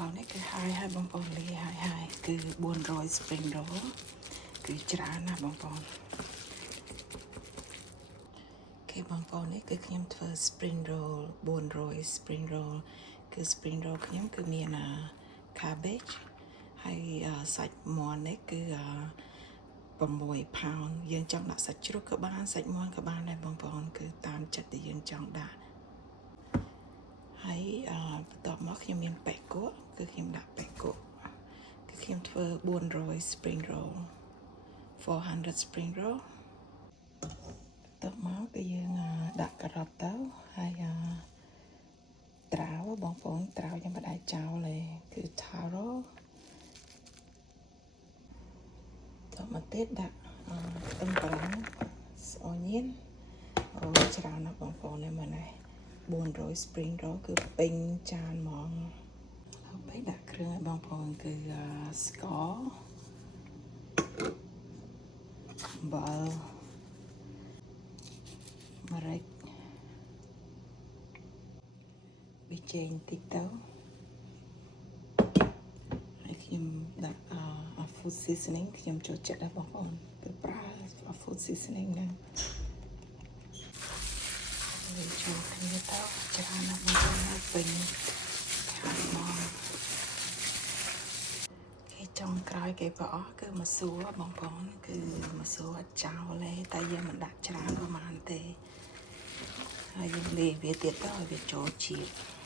ឡូវនេះគឺហើយបងប្អូនលាហើយគឺ400 spring roll គឺច្រើនណាស់បងប្អូនគេបងប្អូននេះគឺខ្ញុំធ្វើ spring roll 400 spring roll គឺ spring roll ខ្ញុំគឺមាន cabbage ហើយសាច់មាន់នេះគឺ6 pound យើងចង់ដាក់សាច់ជ្រូកក៏បានសាច់មាន់ក៏បានដែរបងប្អូនគឺតាមចិត្តដែលយើងចង់ដាក់ហើយបន្ទាប់មកខ្ញុំមានប៉ែកគក់គឺខ្ញុំដាក់ប៉ែកគក់គឺខ្ញុំធ្វើ400 spring roll 400 spring roll បន្ទាប់មកគឺយើងដាក់ការ៉ុតទៅហើយត្រាវបងប្អូនត្រាវខ្ញុំមិនដែរចោលទេគឺ taro តមកទៀតដាក់ខ្ទឹមបារាំងស្អុយញៀនច្រើនណាស់បងប្អូននេះមែនទេ400 spring roll គឺពេញចានហ្មងហើយពេលដាក់គ្រឿងឲ្យបងប្អូនគឺស្ករអំបិលម្រេចប៊ីចេងតិចទៅហើយខ្ញុំដាក់ food seasoning ខ្ញុំចូលចិត្តដែរបងប្អូនគឺប្រើ food seasoning ហ្នឹងវាចូលគ្នាទៅច្រើនណាស់បងប្អូនហើយពេញខាងមកគេចុងក្រោយគេប្រអស់គឺម្សៅបងប្អូនគឺម្សៅអត់ចោលទេតែយើងមិនដាក់ច្រើនប្រហែលទេហើយយើងលាយវាទៀតទៅឲ្យវាចូលជាតិ